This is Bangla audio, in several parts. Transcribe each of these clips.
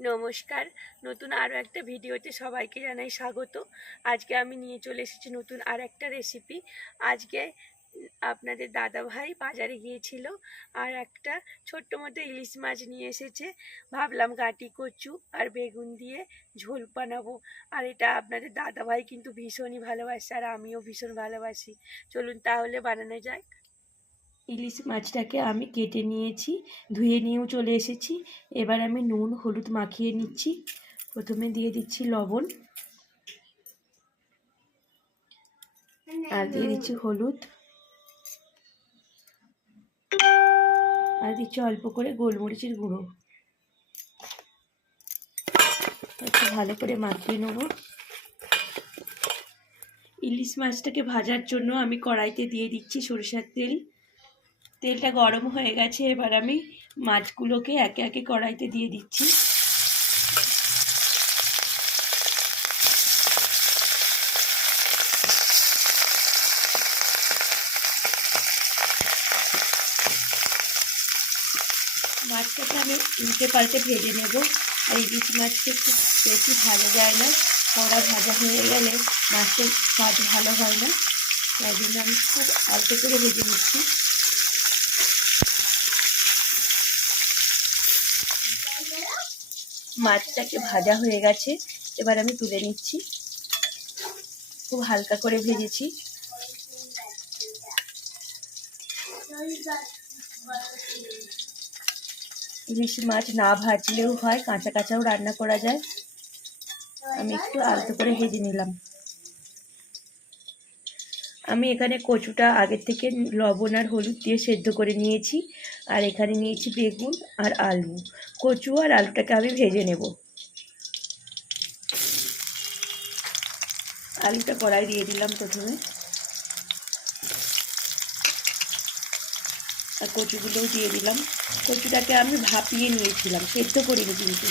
নমস্কার। নতুন আরও একটা ভিডিওতে সবাইকে জানাই স্বাগত। আজকে আমি নিয়ে চলে এসেছি নতুন আর একটা রেসিপি আজকে আপনাদের দাদা ভাই বাজারে গিয়েছিল আর একটা ছোট্ট মতো ইলিশ মাছ নিয়ে এসেছে। ভাবলাম গাটি কচু আর বেগুন দিয়ে ঝোল বানাবো। আর এটা আপনাদের দাদা ভাই কিন্তু ভীষণই ভালোবাসে আর আমিও ভীষণ ভালোবাসি। চলুন তাহলে বানানো যাক। ইলিশ মাছটাকে আমি কেটে নিয়েছি, ধুয়ে নিয়েও চলে এসেছি। এবার আমি নুন, হলুদ মাখিয়ে নিচ্ছি। প্রথমে দিয়ে দিচ্ছি লবণ। আর দিয়ে দিচ্ছি হলুদ। আর দিচ্ছি অল্প করে গোলমরিচের গুঁড়ো। একটু ভালো করে মাখিয়ে নেব। ইলিশ মাছটাকে ভাজার জন্য আমি কড়াইতে দিয়ে দিচ্ছি সরিষার তেল। তেলটা গরম হয়ে গেছে, এবার আমি মাছগুলোকে একে একে কড়াইতে দিয়ে দিচ্ছি। মাছটাকে আমি উল্টে পাল্টে ভেজে নেব। আর ইলিশ মাছটা খুব বেশি ভালো যায় না, কড়া ভাজা হয়ে গেলে মাছের স্বাদ ভালো হয় না। তাই জন্য আমি খুব আলতো করে ভেজে নিচ্ছি। মাছটাকে ভাজা হয়ে গেছে। এবার আমি তুলে নিচ্ছি। খুব হালকা করে ভেজেছি। ইলিশ মাছ না ভাজলেও হয়, কাঁচা কাঁচাও রান্না করা যায়। আমি একটু আলতো করে ভেজে নিলাম। আমি এখানে কচুটা আগের থেকে লবণ আর হলুদ দিয়ে সেদ্ধ করে নিয়েছি। আর এখানে নিয়েছি বেগুন আর আলু। কচু আর আলুটাকে আমি ভেজে নেব। আলুটা কড়াই দিয়ে দিলাম প্রথমে। আর কচুগুলোও দিয়ে দিলাম। কচুটাকে আমি ভাপিয়ে নিয়েছিলাম। সেদ্ধ করিনি কিন্তু।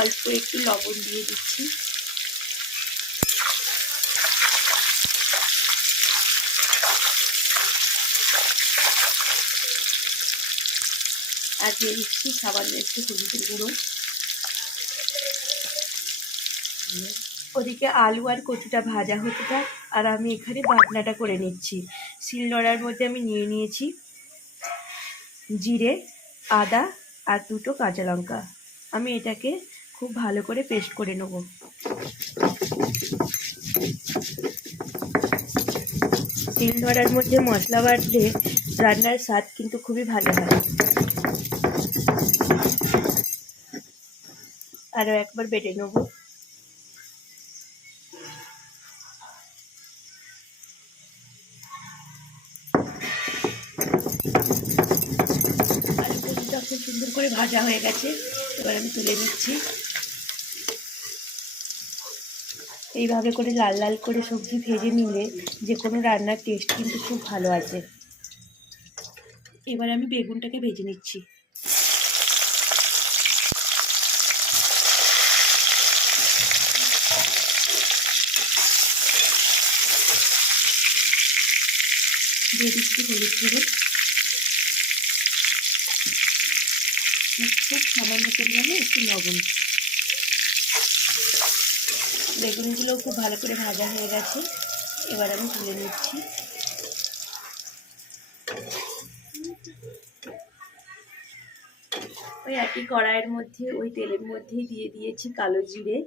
অল্প একটু লবণ দিয়ে দিচ্ছি। আর দিয়ে দিচ্ছি সামান্য একটু হলুদের গুঁড়ো। ওদিকে আলু আর কচুটা ভাজা হতে থাক, আর আমি এখানে বাটনাটা করে নিচ্ছি। শিলনোড়ার মধ্যে আমি নিয়ে নিয়েছি জিরে, আদা আর দুটো কাঁচা লঙ্কা। আমি এটাকে খুব ভালো করে পেস্ট করে নেব। ধরার মধ্যে মশলা বাটলে রান্নার স্বাদ কিন্তু খুবই ভালো হয়। আরও একবার বেটে নেব। খুব সুন্দর করে ভাজা হয়ে গেছে। এবার আমি তুলে নিচ্ছি। এইভাবে করে লাল লাল করে সবজি ভেজে নিলে যে কোনো রান্নার টেস্ট কিন্তু খুব ভালো আছে এবার আমি বেগুনটাকে ভেজে নিচ্ছি। দিয়ে হলুদ খুব সামান্য পরিমাণে একটু লবণ। বেগুনগুলো খুব ভালো করে ভাজা হয়ে গেছে। এবার আমি তুলে নিচ্ছি। ওই একই কড়াইয়ের মধ্যে, ওই তেলের মধ্যেই দিয়ে দিয়েছি কালো জিরে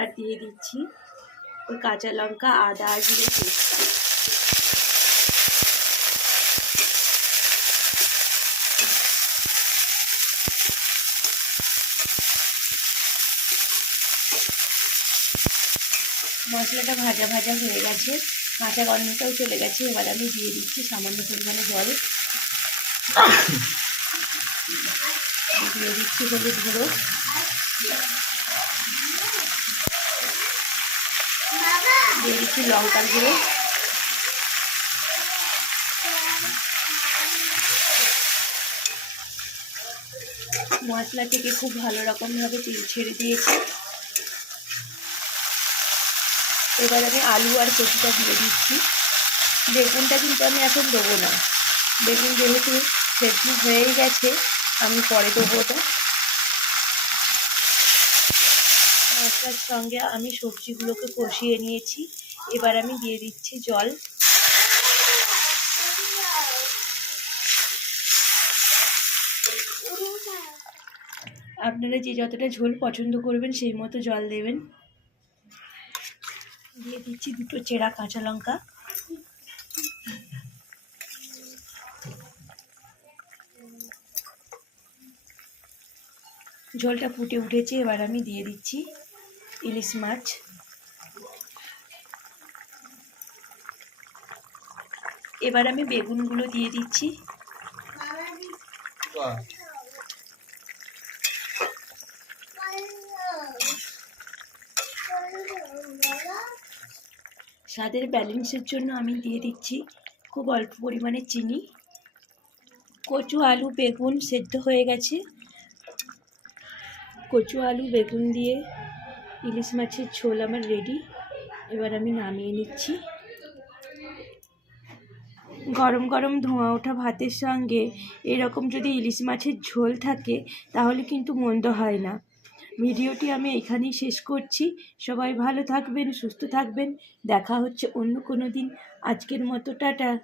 আর দিয়ে দিচ্ছি ওই কাঁচা লঙ্কা, আদা জিরে পেস্টটা মশলাটা ভাজা ভাজা হয়ে গেছে। কাঁচা গন্ধটাও চলে গেছে। এবার আমি দিয়ে দিচ্ছি সামান্য পরিমাণে জল। দিয়ে দিচ্ছি হলুদ গুঁড়ো। দিয়ে দিচ্ছি লঙ্কার গুঁড়ো। মশলা থেকে খুব ভালো রকমভাবে তেল ছেড়ে দিয়েছে। এবার আমি আলু আর কচুটা দিয়ে দিচ্ছি। বেগুনটা কিন্তু আমি এখন দেবো না। বেগুন যেহেতু সেদ্ধ হয়েই গেছে, আমি পরে দেবো ওটা। মশলার সঙ্গে আমি সবজিগুলোকে কষিয়ে নিয়েছি। এবার আমি দিয়ে দিচ্ছি জল। আপনারা যে যতটা ঝোল পছন্দ করবেন, সেই মতো জল দেবেন। দিয়ে দিচ্ছি দুটো চেরা কাঁচা লঙ্কা। ঝোলটা ফুটে উঠেছে, এবার আমি দিয়ে দিচ্ছি ইলিশ মাছ। এবার আমি বেগুনগুলো দিয়ে দিচ্ছি। স্বাদের ব্যালেন্সের জন্য আমি দিয়ে দিচ্ছি খুব অল্প পরিমাণে চিনি। কচু, আলু, বেগুন সেদ্ধ হয়ে গেছে। কচু, আলু, বেগুন দিয়ে ইলিশ মাছের ঝোল আমার রেডি এবার আমি নামিয়ে নিচ্ছি। গরম গরম ধোঁয়া ওঠা ভাতের সঙ্গে এরকম যদি ইলিশ মাছের ঝোল থাকে, তাহলে কিন্তু মন্দ হয় না। ভিডিওটি আমি এখানেই শেষ করছি। সবাই ভালো থাকবেন, সুস্থ থাকবেন। দেখা হচ্ছে অন্য কোনো দিন। আজকের মতো, টাটা।